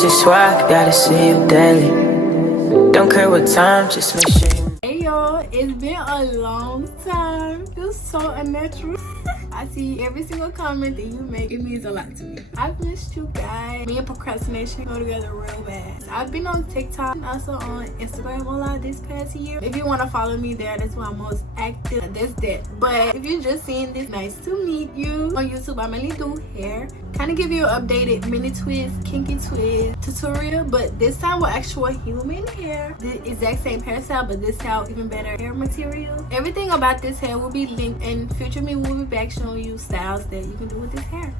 just swear I gotta see you daily. Don't care what time, just make sure you. Hey y'all, it's been a long time. Feels so unnatural. I see every single comment that you make. It means a lot to me. I've missed you guys. Me and procrastination go together real bad. I've been on TikTok and also on Instagram a lot this past year. If you want to follow me there, that's where I'm most active. That's that. But if you're just seeing this, nice to meet you. On YouTube, I mainly do hair. Kind of give you an updated mini twist, kinky twist tutorial, but this time with actual human hair. The exact same hairstyle, but this time even better hair material. Everything about this hair will be linked, and future me will be back showing you styles that you can do with this hair.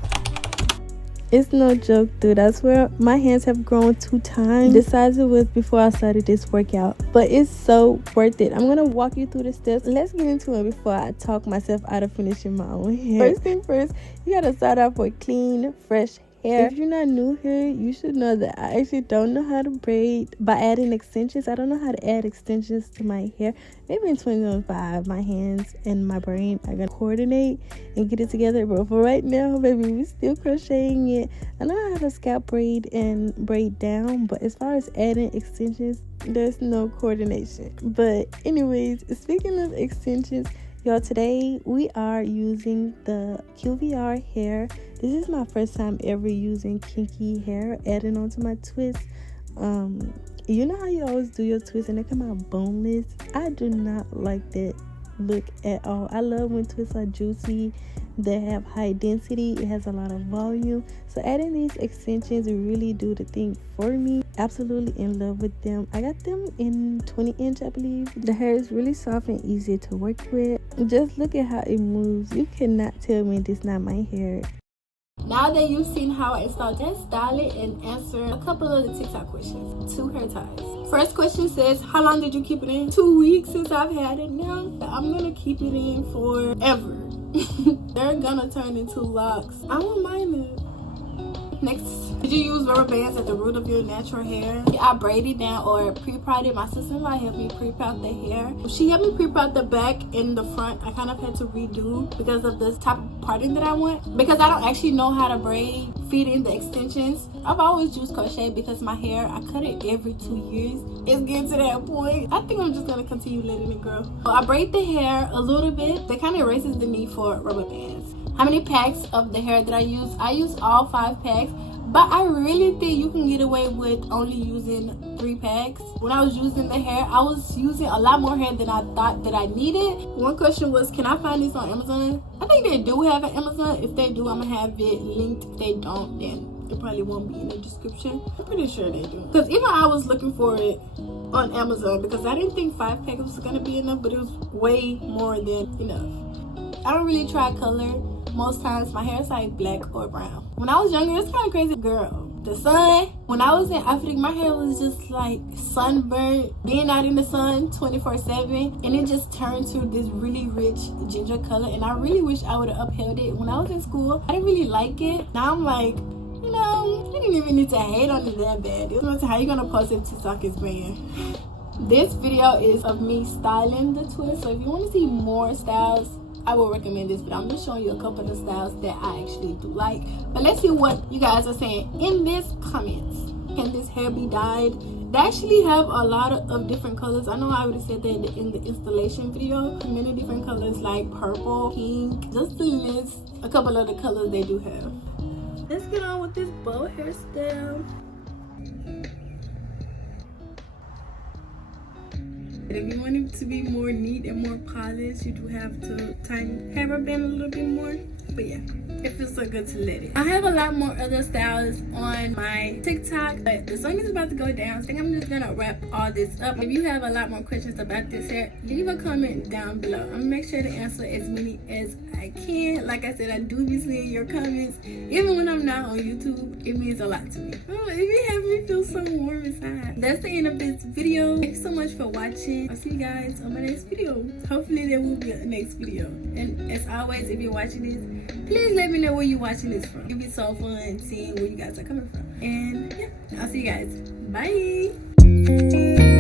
It's no joke, dude. I swear my hands have grown 2 times the size it was before I started this workout, but it's so worth it. I'm gonna walk you through the steps. Let's get into it before I talk myself out of finishing my own hair. First thing first, you gotta start off with clean, fresh hair. If you're not new here, you should know that I actually don't know how to braid by adding extensions. I don't know how to add extensions to my hair. Maybe in 2025, my hands and my brain are gonna coordinate and get it together. But for right now, baby, we're still crocheting it. I know how to scalp braid and braid down, but as far as adding extensions, there's no coordination. But anyways, speaking of extensions, y'all, today we are using the QVR hair. This is my first time ever using kinky hair, adding onto my twist. You know how you always do your twist and they come out boneless? I do not like that look at all. I love when twists are juicy, they have high density, it has a lot of volume. So adding these extensions really do the thing for me. Absolutely in love with them. I got them in 20-inch, I believe. The hair is really soft and easy to work with. Just look at how it moves. You cannot tell me this is not my hair. Now that you've seen how I start, let's style it and answer a couple of the TikTok questions. 2 hair ties. First question says, how long did you keep it in? 2 weeks since I've had it now. I'm gonna keep it in forever. They're gonna turn into locks. I won't mind it. Next, did you use rubber bands at the root of your natural hair? I braided down or pre-parted. My sister-in-law helped me pre-part the hair. She helped me pre-part the back and the front. I kind of had to redo because of this type of parting that I want. Because I don't actually know how to braid, feed in the extensions. I've always used crochet because my hair, I cut it every 2 years. It's getting to that point. I think I'm just gonna continue letting it grow. So I braid the hair a little bit. That kind of erases the need for rubber bands. How many packs of the hair did I use? I used all 5 packs, but I really think you can get away with only using 3 packs. When I was using the hair, I was using a lot more hair than I thought that I needed. One question was, can I find this on Amazon? I think they do have an Amazon. If they do, I'm gonna have it linked. If they don't, then it probably won't be in the description. I'm pretty sure they do. Because even I was looking for it on Amazon because I didn't think 5 packs was gonna be enough, but it was way more than enough. I don't really try color. Most times my hair is like black or brown. When I was younger, it's kind of crazy. Girl, the sun, when I was in Africa, my hair was just like sunburned, being out in the sun 24/7, and it just turned to this really rich ginger color, and I really wish I would have upheld it. When I was in school, I didn't really like it. Now I'm like, you know, you didn't even need to hate on it that bad. It was how you gonna post if TikTok is banned. This video is of me styling the twist, so if you want to see more styles, I will recommend this, but I'm just showing you a couple of styles that I actually do like. But let's see what you guys are saying in this comments. Can this hair be dyed? They actually have a lot of different colors. I know I would have said that in the installation video. Many different colors like purple, pink, just to list a couple of the colors they do have. Let's get on with this bow hairstyle. If you want it to be more neat and more polished, you do have to tighten hair band a little bit more. But yeah, it feels so good to let it. I have a lot more other styles on my TikTok, but the sun is about to go down. I think I'm just gonna wrap all this up. If you have a lot more questions about this hair, leave a comment down below. I'm gonna make sure to answer as many as I can. Like I said, I do be seeing your comments. Even when I'm not on YouTube, it means a lot to me. Oh, it be having me feel so warm inside. That's the end of this video. Thanks so much for watching. I'll see you guys on my next video. Hopefully there will be a next video. And as always, if you're watching this, please let me know where you're watching this from. It'd be so fun seeing where you guys are coming from. And yeah, I'll see you guys. Bye.